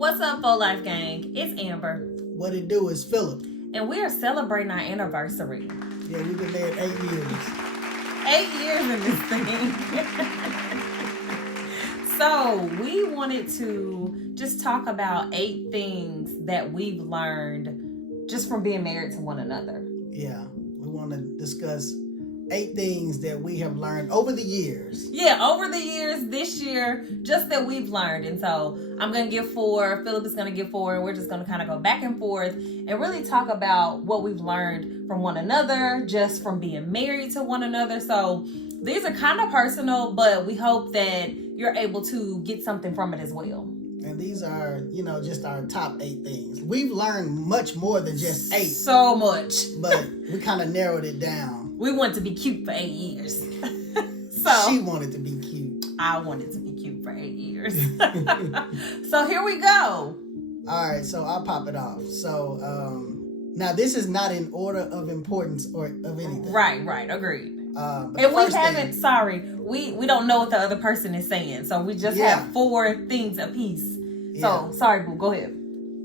What's up, Full Life Gang? It's Amber. What it do is Philip. And we are celebrating our anniversary. Yeah, we've been married 8 years. 8 years in this thing. So we wanted to just talk about 8 things that we've learned just from being married to one another. Yeah, we want to discuss 8 things that we have learned over the years. Yeah, over the years, this year, just that we've learned. And so I'm going to give 4, Philip is going to give 4, and we're just going to kind of go back and forth and really talk about what we've learned from one another, just from being married to one another. So these are kind of personal, but we hope that you're able to get something from it as well. And these are, just our top 8 things. We've learned much more than just 8. So much. But we kind of narrowed it down. We wanted to be cute for 8 years. So she wanted to be cute. I wanted to be cute for 8 years. So here we go. All right, so I'll pop it off. So now this is not in order of importance or of anything. Right, agreed. And we haven't, we don't know what the other person is saying. So we just have 4 things apiece. Yeah. So, sorry, boo, go ahead.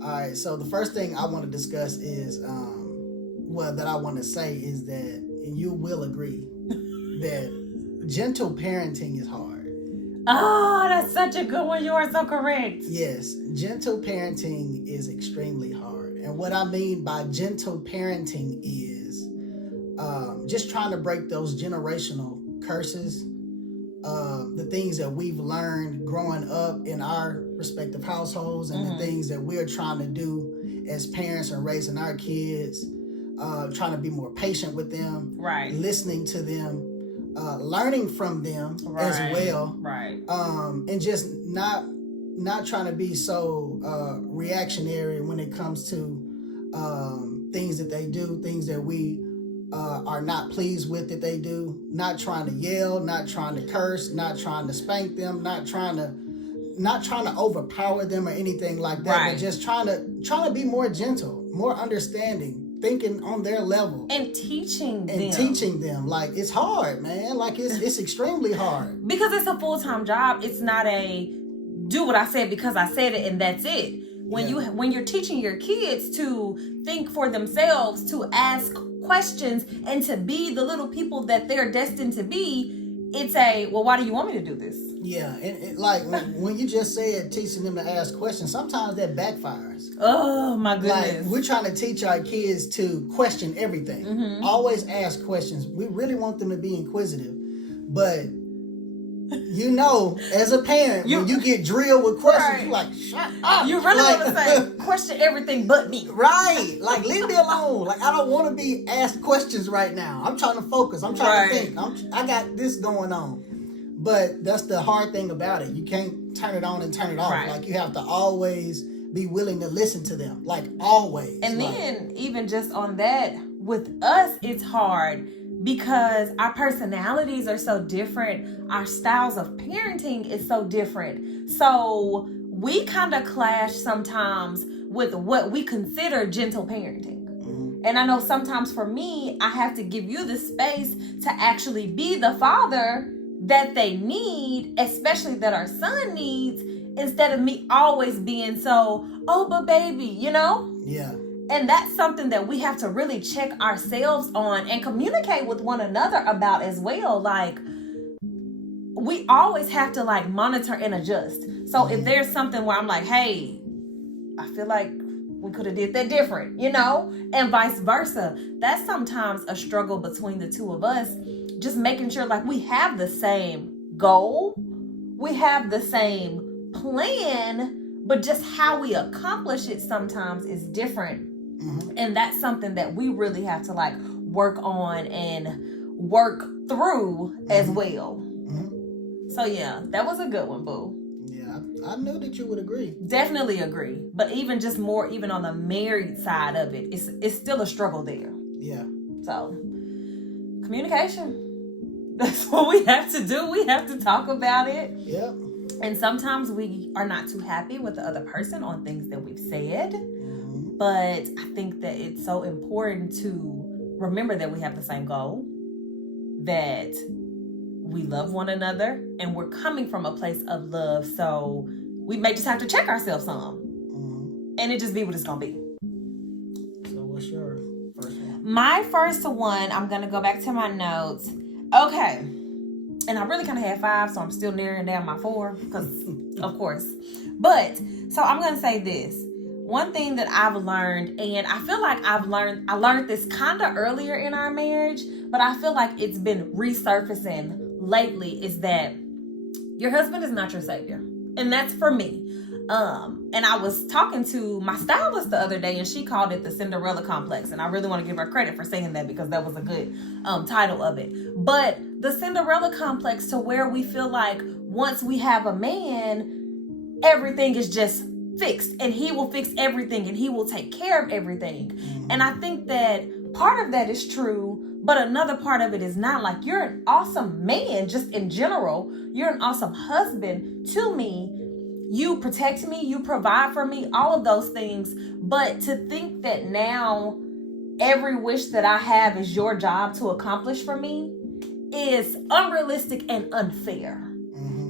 All right, so the first thing I want to discuss is, that I want to say is that, and you will agree, that gentle parenting is hard. Oh, that's such a good one. You are so correct. Yes, gentle parenting is extremely hard. And what I mean by gentle parenting is just trying to break those generational curses, the things that we've learned growing up in our respective households, and the things that we're trying to do as parents and raising our kids, trying to be more patient with them, right? Listening to them, learning from them as well, right? And just not trying to be so reactionary when it comes to things that they do, things that we are not pleased with that they do. Not trying to yell, not trying to curse, not trying to spank them, not trying to overpower them or anything like that, right. But just trying to be more gentle, more understanding, thinking on their level, and teaching them. Like, it's hard, man. Like, it's extremely hard because it's a full-time job. It's not a do what I said because I said it and that's it. When you're teaching your kids to think for themselves, to ask questions, and to be the little people that they're destined to be, it's why do you want me to do this? Yeah, and like when you just said teaching them to ask questions, sometimes that backfires. Oh my goodness! Like, we're trying to teach our kids to question everything, always ask questions. We really want them to be inquisitive, but as a parent, when you get drilled with questions, you're like, shut up. You really want to say, question everything but me. Right. Like, leave me alone. Like, I don't want to be asked questions right now. I'm trying to focus. I'm trying to think. I got this going on. But that's the hard thing about it. You can't turn it on and turn it off. Right. Like, you have to always be willing to listen to them. Like, always. And then, even just on that, with us, it's hard because our personalities are so different. Our styles of parenting is so different. So we kind of clash sometimes with what we consider gentle parenting. And I know sometimes for me, I have to give you the space to actually be the father that they need, especially that our son needs, instead of me always being so, oh, but baby, Yeah. And that's something that we have to really check ourselves on and communicate with one another about as well. Like, we always have to monitor and adjust. So if there's something where I'm like, hey, I feel like we could have did that different, and vice versa. That's sometimes a struggle between the two of us, just making sure we have the same goal, we have the same plan, but just how we accomplish it sometimes is different. And that's something that we really have to work on and work through as well. So yeah, that was a good one, boo. Yeah, I knew that you would agree. Definitely agree. But even on the married side of it, it's still a struggle there. Yeah. So communication. That's what we have to do. We have to talk about it. Yep. And sometimes we are not too happy with the other person on things that we've said. But I think that it's so important to remember that we have the same goal, that we love one another, and we're coming from a place of love. So we may just have to check ourselves some. and it just be what it's gonna be. So what's your first one? My first one, I'm gonna go back to my notes. Okay, and I really kind of had 5, so I'm still narrowing down my 4 because, of course. But so I'm gonna say this. One thing that I've learned, and I feel like I learned this kind of earlier in our marriage, but I feel like it's been resurfacing lately, is that your husband is not your savior. And that's for me. And I was talking to my stylist the other day, and she called it the Cinderella complex. And I really want to give her credit for saying that, because that was a good title of it. But the Cinderella complex, to where we feel like once we have a man, everything is just fixed, and he will fix everything, and he will take care of everything. Mm-hmm. And I think that part of that is true, but another part of it is not. Like, you're an awesome man just in general. You're an awesome husband to me. You protect me, you provide for me, all of those things. But to think that now every wish that I have is your job to accomplish for me is unrealistic and unfair.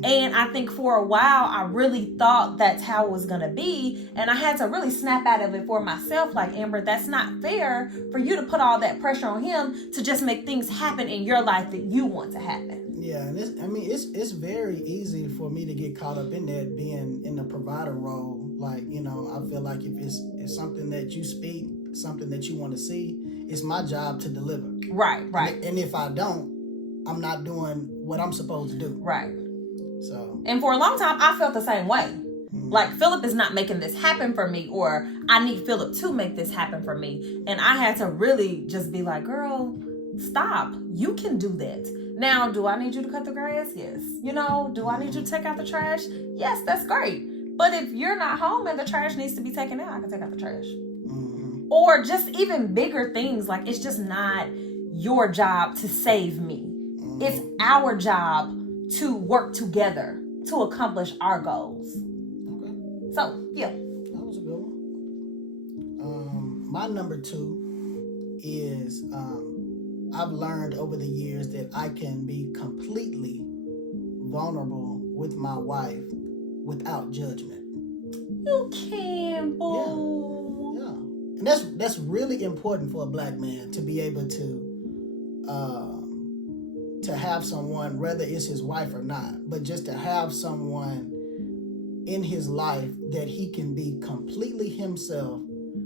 And I think for a while, I really thought that's how it was going to be. And I had to really snap out of it for myself. Like, Amber, that's not fair for you to put all that pressure on him to just make things happen in your life that you want to happen. Yeah, and it's very easy for me to get caught up in that, being in the provider role. Like, you know, I feel like if it's something that you speak, something that you want to see, it's my job to deliver. Right. And if I don't, I'm not doing what I'm supposed to do. Right. So. And for a long time, I felt the same way. Mm-hmm. Like, Philip is not making this happen for me, or I need Philip to make this happen for me. And I had to really just be like, girl, stop. You can do that. Now, do I need you to cut the grass? Yes. You know, do I need you to take out the trash? Yes, that's great. But if you're not home and the trash needs to be taken out, I can take out the trash. Mm-hmm. Or just even bigger things. Like, it's just not your job to save me. Mm-hmm. It's our job to work together to accomplish our goals. Okay. So, yeah. That was a good one. My number 2 is I've learned over the years that I can be completely vulnerable with my wife without judgment. You can, boo. Yeah. And that's really important for a black man, to be able to have someone, whether it's his wife or not, but just to have someone in his life that he can be completely himself,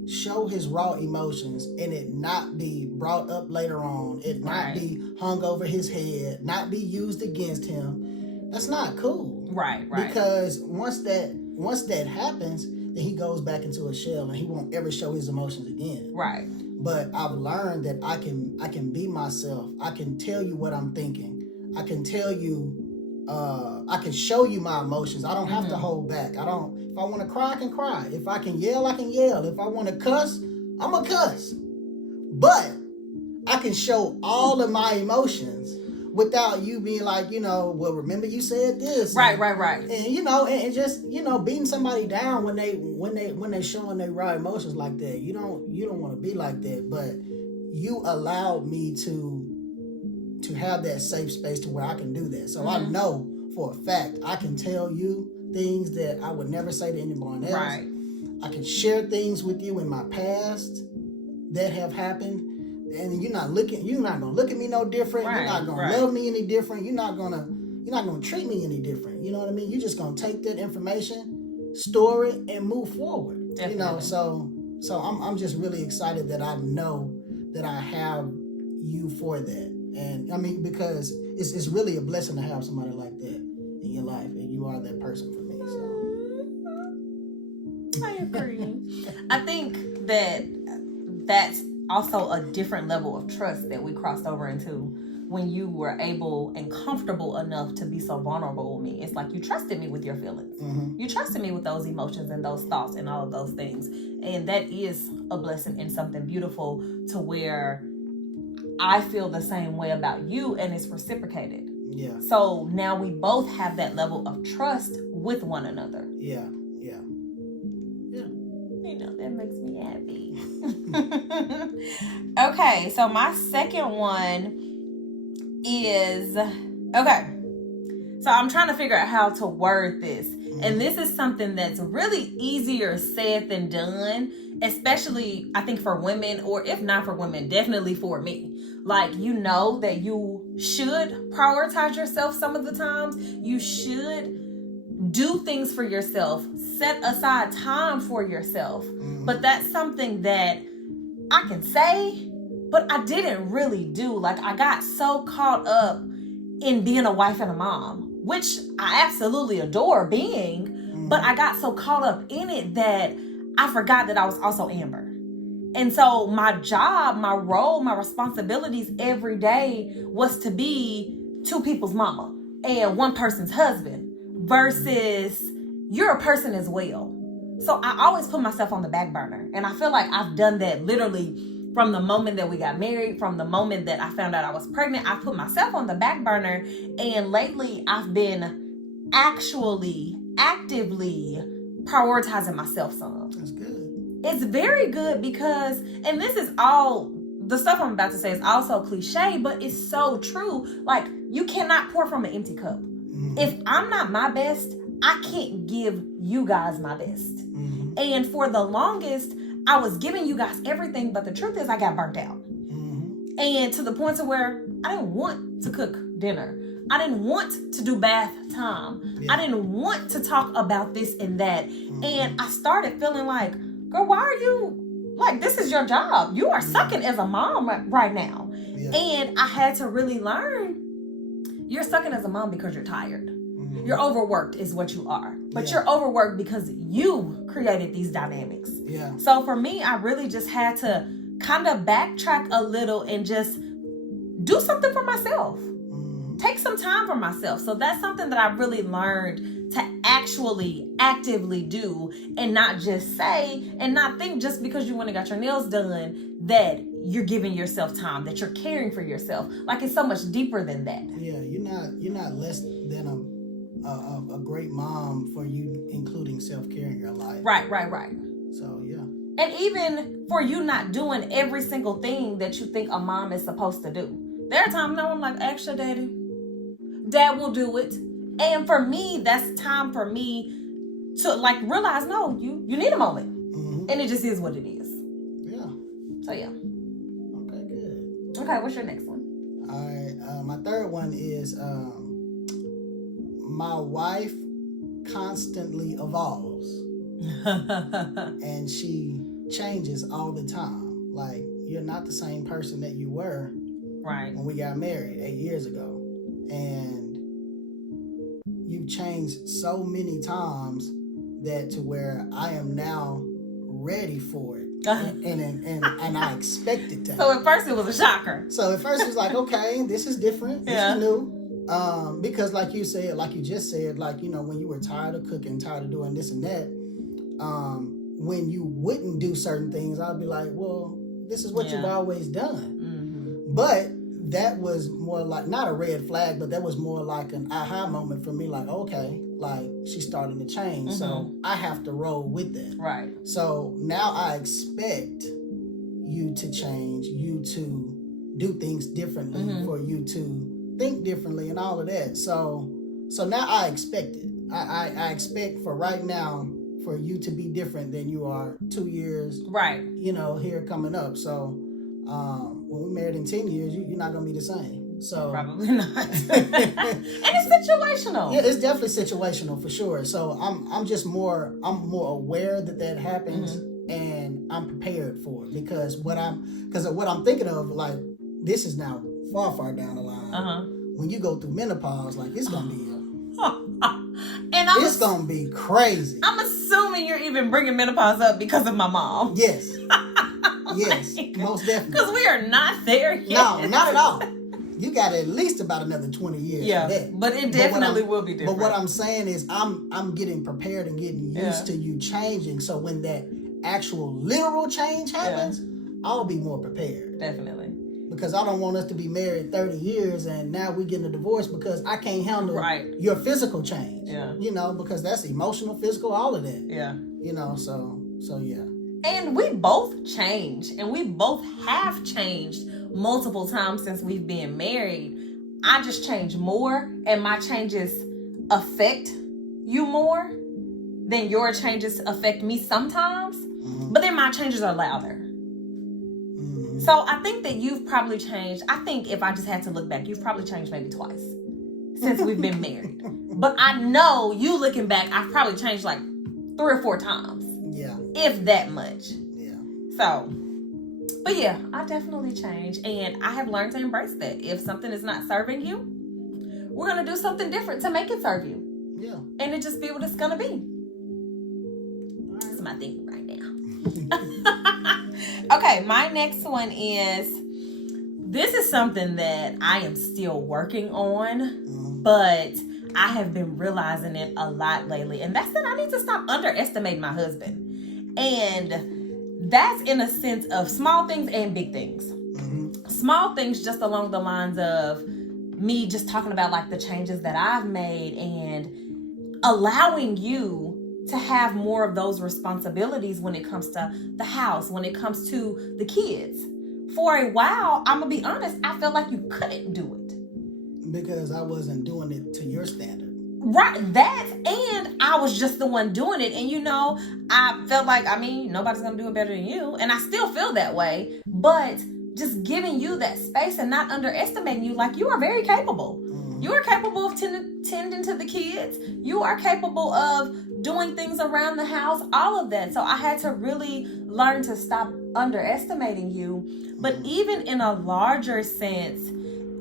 show his raw emotions, and it not be brought up later on, it not be hung over his head, not be used against him. That's not cool. Right. Because once that happens, then he goes back into a shell and he won't ever show his emotions again. Right. But I've learned that I can be myself. I can tell you what I'm thinking. I can tell you, I can show you my emotions. I don't have to hold back. If I want to cry, I can cry. If I can yell, I can yell. If I want to cuss, I'm going to cuss. But I can show all of my emotions without you being like, you know, well, remember you said this. Right. And, you know, and just, you know, beating somebody down when they showing their raw emotions like that. You don't want to be like that, but you allowed me to have that safe space to where I can do that. So I know for a fact I can tell you things that I would never say to anyone else. Right. I can share things with you in my past that have happened. And you're not gonna look at me no different. Right, you're not gonna love me any different. You're not gonna treat me any different. You know what I mean? You're just gonna take that information, store it, and move forward. Definitely. You know, so I'm just really excited that I know that I have you for that. And I mean, because it's really a blessing to have somebody like that in your life, and you are that person for me. So I agree. I think that's also a different level of trust that we crossed over into when you were able and comfortable enough to be so vulnerable with me. It's like you trusted me with your feelings. Mm-hmm. You trusted me with those emotions and those thoughts and all of those things. And that is a blessing and something beautiful, to where I feel the same way about you, and it's reciprocated. Yeah. So now we both have that level of trust with one another. Yeah. You know, that makes me happy. Okay, so my second one is, okay, so I'm trying to figure out how to word this. And this is something that's really easier said than done, especially I think for women, or if not for women, definitely for me. Like, you know that you should prioritize yourself some of the times. You should do things for yourself. Set aside time for yourself. But that's something that I can say, but I didn't really do. Like, I got so caught up in being a wife and a mom, which I absolutely adore being, but I got so caught up in it that I forgot that I was also Amber. And so my job, my role, my responsibilities every day was to be two people's mama and one person's husband, versus you're a person as well. So I always put myself on the back burner. And I feel like I've done that literally from the moment that we got married, from the moment that I found out I was pregnant. I put myself on the back burner. And lately I've been actively prioritizing myself some. That's good. It's very good because, and this is all, the stuff I'm about to say is also cliche, but it's so true. Like, you cannot pour from an empty cup. If I'm not my best, I can't give you guys my best. And for the longest, I was giving you guys everything, but the truth is I got burnt out. And to the point to where I didn't want to cook dinner. I didn't want to do bath time. I didn't want to talk about this and that. And I started feeling like, girl, why are you, like, this is your job. You are sucking as a mom right now. And I had to really learn, you're sucking as a mom because you're tired. You're overworked is what you are. But you're overworked because you created these dynamics. So for me, I really just had to kind of backtrack a little and just do something for myself. Take some time for myself. So that's something that I really learned to actually actively do, and not just say and not think just because you went and got your nails done that you're giving yourself time, that you're caring for yourself. Like, it's so much deeper than that. You're not less than a great mom for you including self-care in your life. Right. So and even for you not doing every single thing that you think a mom is supposed to do. There are times now I'm like, actually, dad will do it. And for me, that's time for me to, like, realize, no, you need a moment. And it just is what it is. So okay, good. Okay, what's your next one? All right, my third one is my wife constantly evolves. And she changes all the time. Like, you're not the same person that you were when we got married 8 years ago. And you've changed so many times that to where I am now ready for it. And I expect it to happen. So at first it was a shocker. So at first it was like, okay, this is different. This is new. Because like you just said, like, you know, when you were tired of cooking, tired of doing this and that, when you wouldn't do certain things, I'd be like, well, this is what you've always done. But that was more like, not a red flag, but that was more like an aha moment for me. Like, okay, like, she's starting to change. So I have to roll with that. So now I expect you to change, you to do things differently, for you to think differently and all of that. So now I expect it. I expect for right now for you to be different than you are 2 years, you know, here coming up. So when we're married in 10 years, you're not going to be the same. So probably not. And it's situational. Yeah, it's definitely situational for sure. So I'm more aware that happens, and I'm prepared for it because what I'm thinking of, like, this is now far down the line. When you go through menopause, like, it's going to be it's going to be crazy. I'm assuming you're even bringing menopause up because of my mom. Yes. Yes, most definitely. Because we are not there yet. No, not at all. You got at least about another 20 years for that. But it definitely will be different. But what I'm saying is I'm getting prepared and getting used to you changing. So when that actual literal change happens, I'll be more prepared. Definitely. Because I don't want us to be married 30 years and now we're getting a divorce because I can't handle your physical change. You know, because that's emotional, physical, all of that. You know, so yeah. And we both change, and we both have changed multiple times since we've been married. I just change more, and my changes affect you more then your changes affect me sometimes, but then my changes are louder. So I think that you've probably changed. I think if I just had to look back, you've probably changed maybe twice since we've been married. But I know you looking back, I've probably changed like 3 or 4 times. Yeah. If that much. Yeah. So, but yeah, I definitely changed. And I have learned to embrace that. If something is not serving you, we're going to do something different to make it serve you. Yeah. And it just be what it's going to be. That's my thing right now. Okay, my next one is, this is something that I am still working on, but I have been realizing it a lot lately. And that's that I need to stop underestimating my husband. And that's in a sense of small things and big things. Small things just along the lines of me just talking about like the changes that I've made and allowing you to have more of those responsibilities when it comes to the house, when it comes to the kids. For a while, I'm gonna be honest, I felt like you couldn't do it. Because I wasn't doing it to your standard. Right, that, and I was just the one doing it. And you know, I felt like, I mean, nobody's gonna do it better than you. And I still feel that way. But just giving you that space and not underestimating you, like you are very capable. You are capable of tending to the kids. You are capable of doing things around the house, all of that. So I had to really learn to stop underestimating you. But even in a larger sense,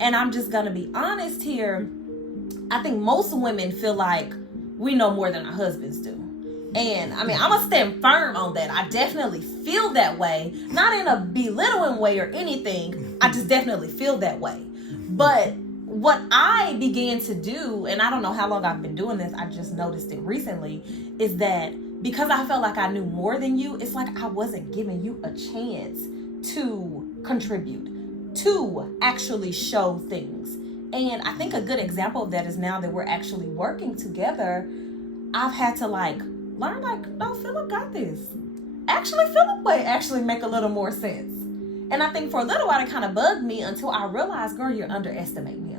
and I'm just going to be honest here, I think most women feel like we know more than our husbands do. And I mean, I'm going to stand firm on that. I definitely feel that way. Not in a belittling way or anything. I just definitely feel that way. But what I began to do, and I don't know how long I've been doing this, I just noticed it recently, is that because I felt like I knew more than you, it's like I wasn't giving you a chance to contribute, to actually show things. And I think a good example of that is now that we're actually working together, I've had to like learn like, no, Philip got this. Actually, Philip way actually make a little more sense. And I think for a little while it kind of bugged me until I realized, girl, you're underestimating him.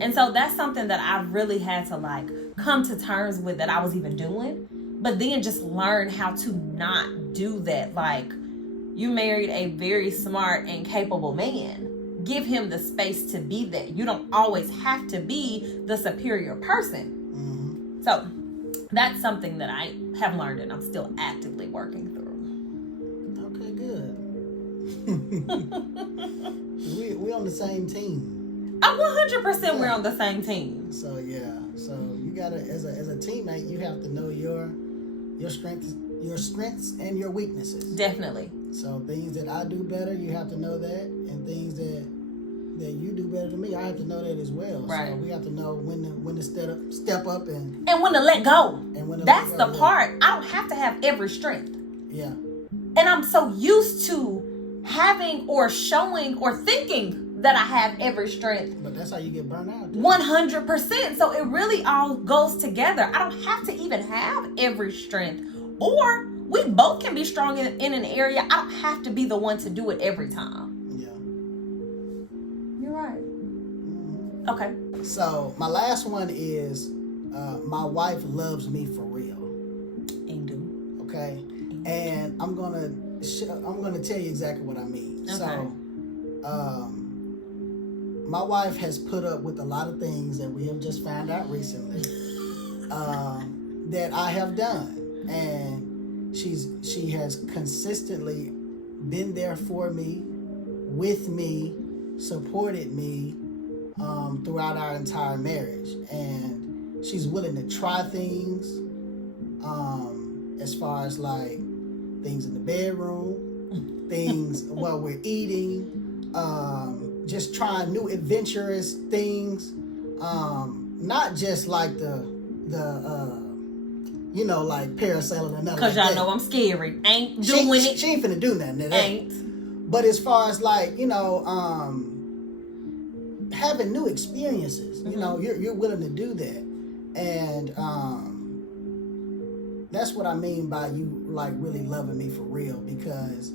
And so that's something that I really had to like come to terms with that I was even doing. But then just learn how to not do that. Like, you married a very smart and capable man. Give him the space to be that. You don't always have to be the superior person. So that's something that I have learned and I'm still actively working through. Okay, good. we on the same team. 100% we're on the same team. So yeah, so you gotta, as a teammate, you have to know your strengths and your weaknesses. Definitely. So things that I do better, you have to know that, and things that you do better than me, I have to know that as well. Right. So we have to know when to step up and when to let go. And when to That's let go, the part. I don't have to have every strength. Yeah. And I'm so used to having or showing or thinking that I have every strength. But that's how you get burnt out. 100%. So it really all goes together. I don't have to even have every strength. Or we both can be strong in an area. I don't have to be the one to do it every time. Yeah. You're right. Okay. So my last one is my wife loves me for real. And do. Okay. And I'm gonna tell you exactly what I mean. Okay. So my wife has put up with a lot of things that we have just found out recently that I have done, and she has consistently been there for me, with me, supported me throughout our entire marriage, and she's willing to try things as far as like things in the bedroom, things while we're eating. Just trying new adventurous things, not just like the like parasailing or nothing. Cause like y'all know I'm scary. Ain't doing it. She ain't finna do nothing to that. Ain't. But as far as like having new experiences, you're willing to do that, and that's what I mean by you like really loving me for real, because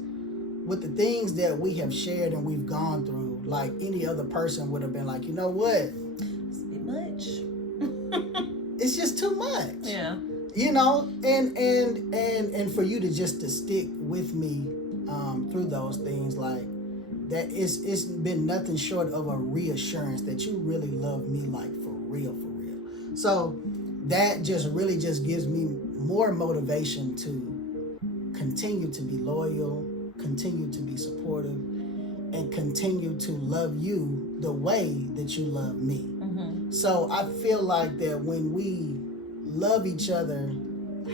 with the things that we have shared and we've gone through, like any other person would have been like, you know what? It's a bit much. It's just too much. Yeah. You know, and for you to just to stick with me through those things, like that, it's been nothing short of a reassurance that you really love me, like for real. So that just really just gives me more motivation to continue to be loyal, continue to be supportive, and continue to love you the way that you love me. So I feel like that when we love each other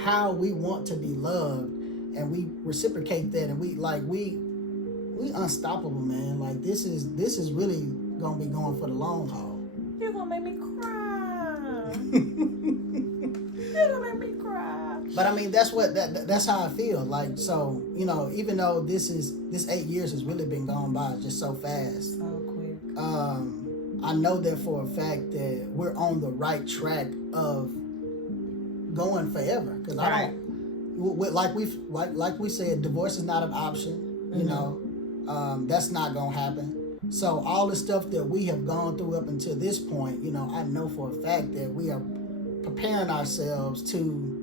how we want to be loved, and we reciprocate that, and we unstoppable, man. Like this is really gonna be going for the long haul. You're gonna make me cry. You're gonna make me cry. But I mean, that's how I feel. Like, so, you know, even though this 8 years has really been gone by just so fast. So quick. I know that for a fact that we're on the right track of going forever. Because I don't, like we said, divorce is not an option. You know, that's not gonna happen. So all the stuff that we have gone through up until this point, you know, I know for a fact that we are preparing ourselves to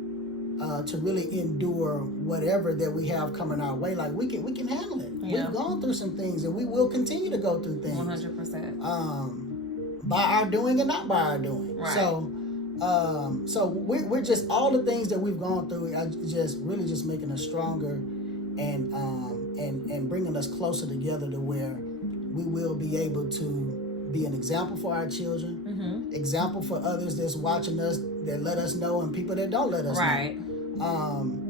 really endure whatever that we have coming our way. Like we can handle it. Yeah. We've gone through some things, and we will continue to go through things. 100%. By our doing and not by our doing. Right. So we're just, all the things that we've gone through are just really just making us stronger, and bringing us closer together to where we will be able to be an example for our children, example for others that's watching us, that let us know, and people that don't let us know.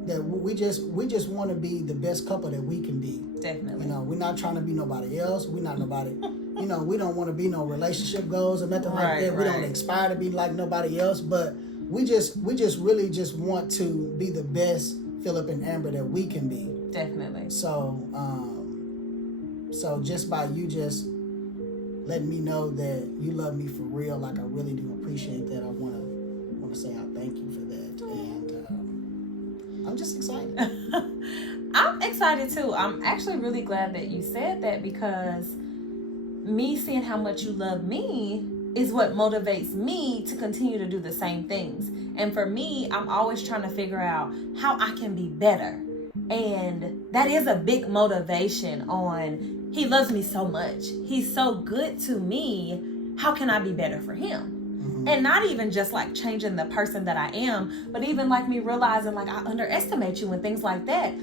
That we just want to be the best couple that we can be. Definitely. You know, we're not trying to be nobody else. We're not nobody. You know, we don't want to be no relationship goals or nothing like that. We don't aspire to be like nobody else, but we just really just want to be the best Philip and Amber that we can be. Definitely. So, so just by you just letting me know that you love me for real, like I really do appreciate that. I want to say I thank you for that, and I'm just excited. I'm excited too. I'm actually really glad that you said that, because me seeing how much you love me is what motivates me to continue to do the same things. And for me, I'm always trying to figure out how I can be better. And that is a big motivation on, he loves me so much. He's so good to me. How can I be better for him? And not even just like changing the person that I am, but even like me realizing like I underestimate you and things like that.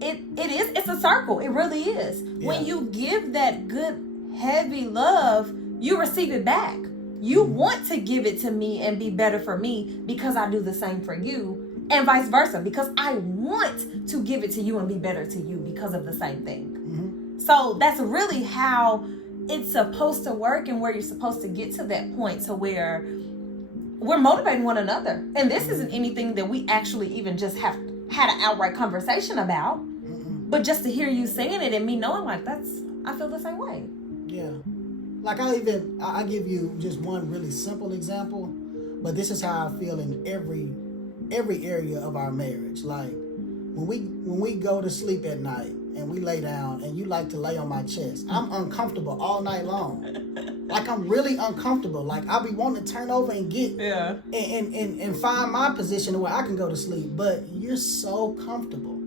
It's a circle. It really is. Yeah. When you give that good, heavy love, you receive it back. You want to give it to me and be better for me because I do the same for you, and vice versa, because I want to give it to you and be better to you because of the same thing. So that's really how it's supposed to work, and where you're supposed to get to that point to where we're motivating one another. And this isn't anything that we actually even just have had an outright conversation about, but just to hear you saying it and me knowing like I feel the same way. Yeah. Like I give you just one really simple example, but this is how I feel in every area of our marriage. Like when we go to sleep at night and we lay down and you like to lay on my chest, I'm uncomfortable all night long. Like I'm really uncomfortable. Like I'll be wanting to turn over and get and find my position where I can go to sleep, but you're so comfortable.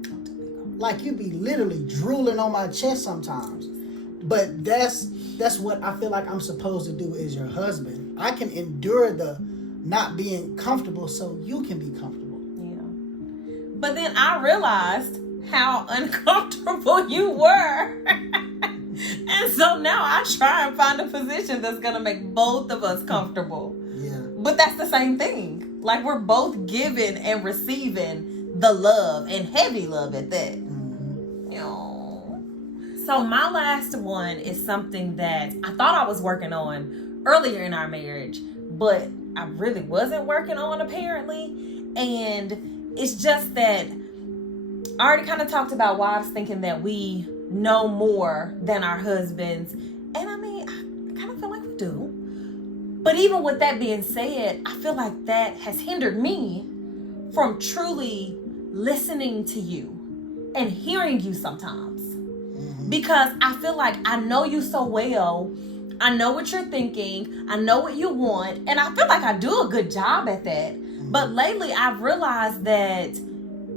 Like you be literally drooling on my chest sometimes. But that's what I feel like I'm supposed to do as your husband. I can endure the not being comfortable so you can be comfortable. Yeah. But then I realized how uncomfortable you were. And so now I try and find a position that's going to make both of us comfortable. Yeah. But that's the same thing. Like we're both giving and receiving the love, and heavy love at that. You know. So my last one is something that I thought I was working on earlier in our marriage, but I really wasn't working on apparently. And it's just that I already kind of talked about wives thinking that we know more than our husbands. And I mean, I kind of feel like we do. But even with that being said, I feel like that has hindered me from truly listening to you and hearing you sometimes. Because I feel like I know you so well. I know what you're thinking. I know what you want. And I feel like I do a good job at that. But lately I've realized that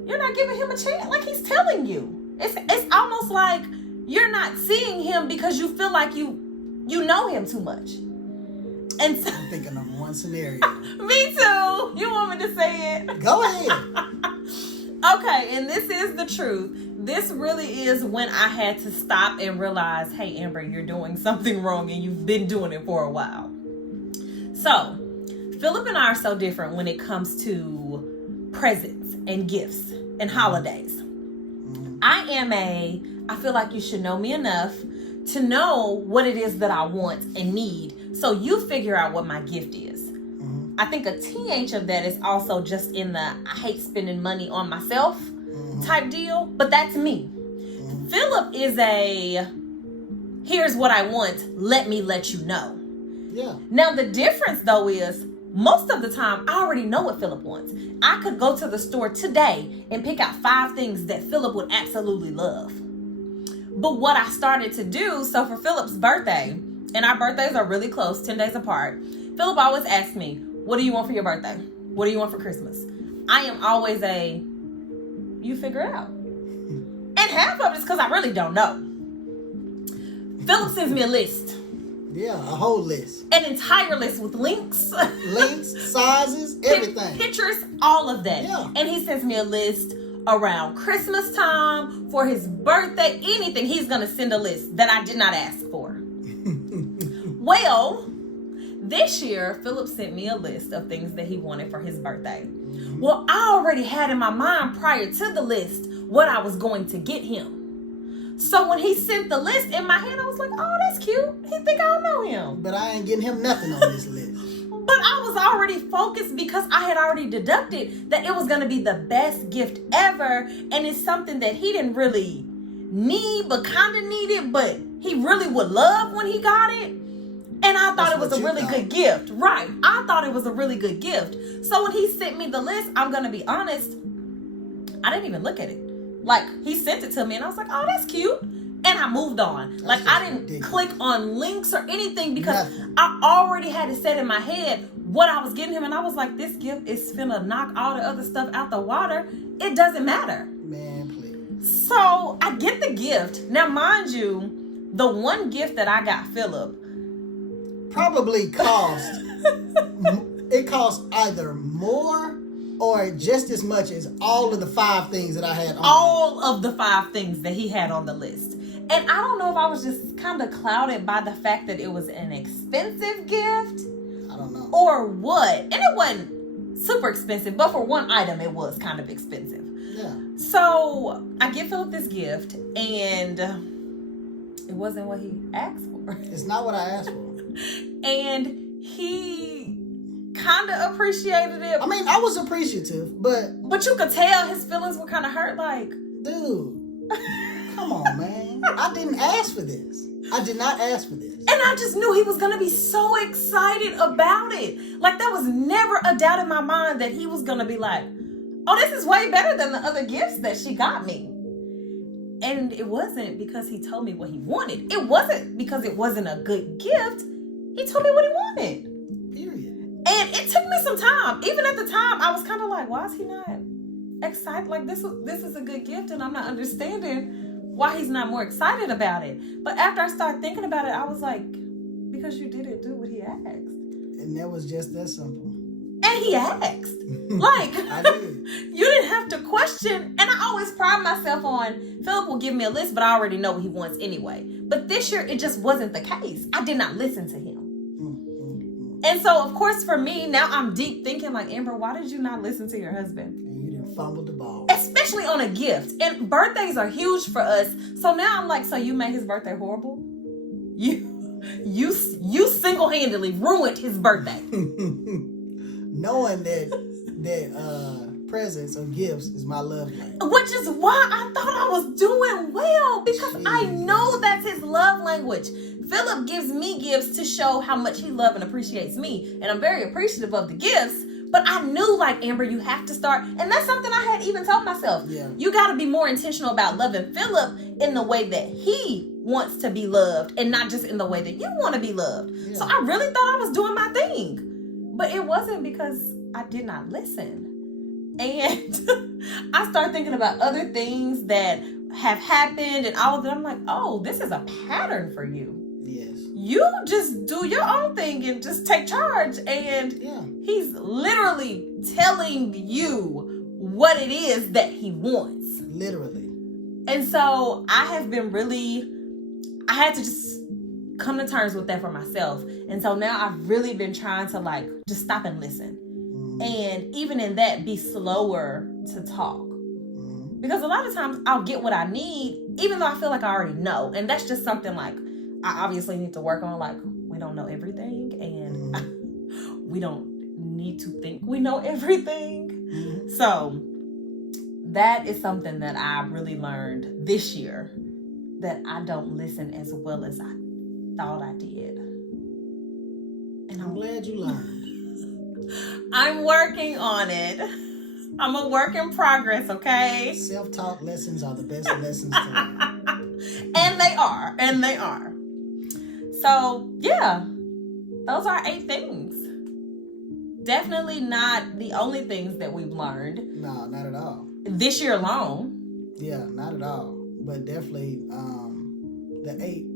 you're not giving him a chance. Like, he's telling you. It's almost like you're not seeing him because you feel like you know him too much. And so, I'm thinking of one scenario. Me too. You want me to say it? Go ahead. Okay, and this is the truth. This really is when I had to stop and realize, hey, Amber, you're doing something wrong and you've been doing it for a while. So, Philip and I are so different when it comes to presents and gifts and holidays. I feel like you should know me enough to know what it is that I want and need. So you figure out what my gift is. I think a teenage of that is also just in the I hate spending money on myself type deal, but that's me. Philip is a here's what I want, let me let you know. Yeah. Now the difference though is most of the time I already know what Philip wants. I could go to the store today and pick out 5 things that Philip would absolutely love. But what I started to do, so for Philip's birthday, and our birthdays are really close, 10 days apart, Philip always asks me, what do you want for your birthday? What do you want for Christmas? I am always you figure it out. And half of it is because I really don't know. Philip sends me a list. Yeah, a whole list. An entire list with links. Links, sizes, everything. Pictures, all of that. Yeah. And he sends me a list around Christmas time, for his birthday, anything. He's going to send a list that I did not ask for. Well, this year, Philip sent me a list of things that he wanted for his birthday. Well, I already had in my mind prior to the list what I was going to get him. So when he sent the list in my hand, I was like, oh, that's cute. He think I don't know him. But I ain't getting him nothing on this list. But I was already focused because I had already deducted that it was going to be the best gift ever. And it's something that he didn't really need, but kind of needed, but he really would love when he got it. And I thought it was a really good gift. Right. I thought it was a really good gift. So when he sent me the list, I'm going to be honest, I didn't even look at it. Like, he sent it to me and I was like, oh, that's cute. And I moved on. Like, I didn't click on links or anything because I already had it set in my head what I was getting him. And I was like, this gift is finna knock all the other stuff out the water. It doesn't matter. Man, please. So I get the gift. Now, mind you, the one gift that I got Philip probably it cost either more or just as much as all of the 5 things that I had on all of the 5 things that he had on the list. And I don't know if I was just kind of clouded by the fact that it was an expensive gift. I don't know. Or what. And it wasn't super expensive, but for one item, it was kind of expensive. Yeah. So I give Philip this gift, and it wasn't what he asked for. It's not what I asked for. And he kind of appreciated it. I mean, I was appreciative, but you could tell his feelings were kind of hurt, like, dude, come on, man. I didn't ask for this. I did not ask for this. And I just knew he was going to be so excited about it. Like, there was never a doubt in my mind that he was going to be like, oh, this is way better than the other gifts that she got me. And it wasn't because he told me what he wanted. It wasn't because it wasn't a good gift. He told me what he wanted. Period. And it took me some time. Even at the time, I was kind of like, why is he not excited? Like, this is a good gift, and I'm not understanding why he's not more excited about it. But after I started thinking about it, I was like, because you didn't do what he asked. And that was just that simple. And he asked. Like, I did. You didn't have to question. And I always pride myself on, Philip will give me a list, but I already know what he wants anyway. But this year, it just wasn't the case. I did not listen to him. And so, of course, for me, now I'm deep thinking like, Amber, why did you not listen to your husband? And you didn't fumble the ball. Especially on a gift. And birthdays are huge for us. So now I'm like, so you made his birthday horrible? You single-handedly ruined his birthday. Knowing that presents or gifts is my love language. Which is why I thought I was doing well. Because I know that's his love language. Philip gives me gifts to show how much he loves and appreciates me. And I'm very appreciative of the gifts. But I knew, like, Amber, you have to start. And that's something I had even told myself. Yeah. You got to be more intentional about loving Philip in the way that he wants to be loved. And not just in the way that you want to be loved. Yeah. So I really thought I was doing my thing. But it wasn't because I did not listen. And I start thinking about other things that have happened and all of that. I'm like, oh, this is a pattern for you. Yes. You just do your own thing and just take charge. And he's literally telling you what it is that he wants. Literally. And so I had to just come to terms with that for myself. And so now I've really been trying to like just stop and listen. And even in that, be slower to talk. Because a lot of times I'll get what I need, even though I feel like I already know. And that's just something like I obviously need to work on. Like, we don't know everything, and we don't need to think we know everything. So that is something that I really learned this year, that I don't listen as well as I thought I did. And I'm glad you learned. I'm working on it. I'm a work in progress, okay? Self-taught lessons are the best lessons to learn. And they are. So, yeah. Those are 8 things. Definitely not the only things that we've learned. No, not at all. This year alone. Yeah, not at all. But definitely the 8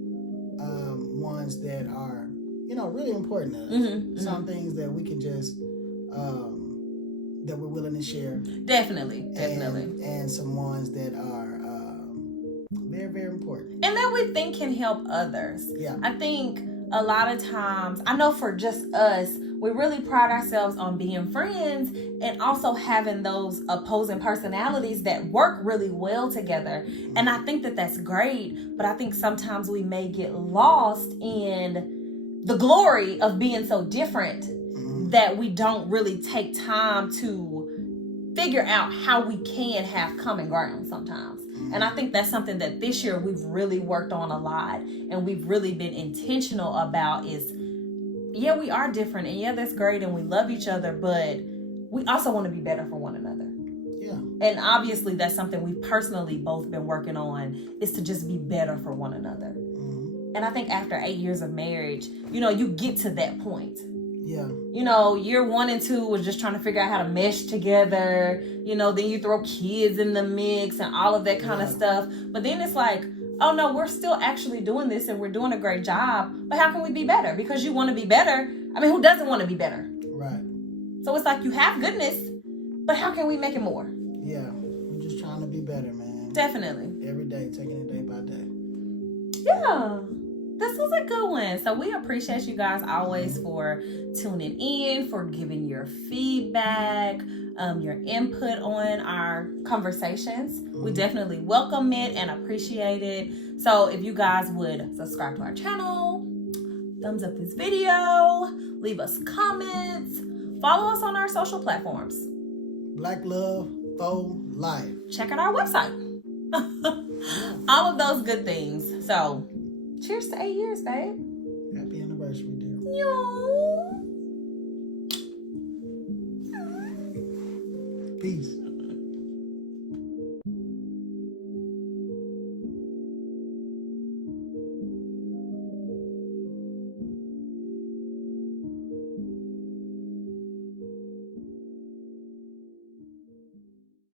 ones that are, really important to us. Some things that we can just that we're willing to share. Definitely. And some ones that are very, very important. And that we think can help others. Yeah. I think a lot of times, I know for just us, we really pride ourselves on being friends and also having those opposing personalities that work really well together. And I think that that's great, but I think sometimes we may get lost in the glory of being so different that we don't really take time to figure out how we can have common ground sometimes. And I think that's something that this year we've really worked on a lot, and we've really been intentional about is, yeah, we are different, and yeah, that's great, and we love each other, but we also want to be better for one another. Yeah. And obviously that's something we've personally both been working on, is to just be better for one another. And I think after 8 years of marriage, you get to that point. Yeah. Year 1 and 2 was just trying to figure out how to mesh together. Then you throw kids in the mix and all of that kind of stuff. But then it's like, oh no, we're still actually doing this and we're doing a great job. But how can we be better? Because you want to be better. I mean, who doesn't want to be better? Right. So it's like you have goodness, but how can we make it more? Yeah. We're just trying to be better, man. Definitely. Every day, taking it day by day. Yeah. This was a good one. So we appreciate you guys always for tuning in, for giving your feedback, your input on our conversations. We definitely welcome it and appreciate it. So if you guys would subscribe to our channel, thumbs up this video, leave us comments, follow us on our social platforms. Black Love for Life. Check out our website. All of those good things. So cheers to 8 years, babe. Happy anniversary, dear. Yo. Peace.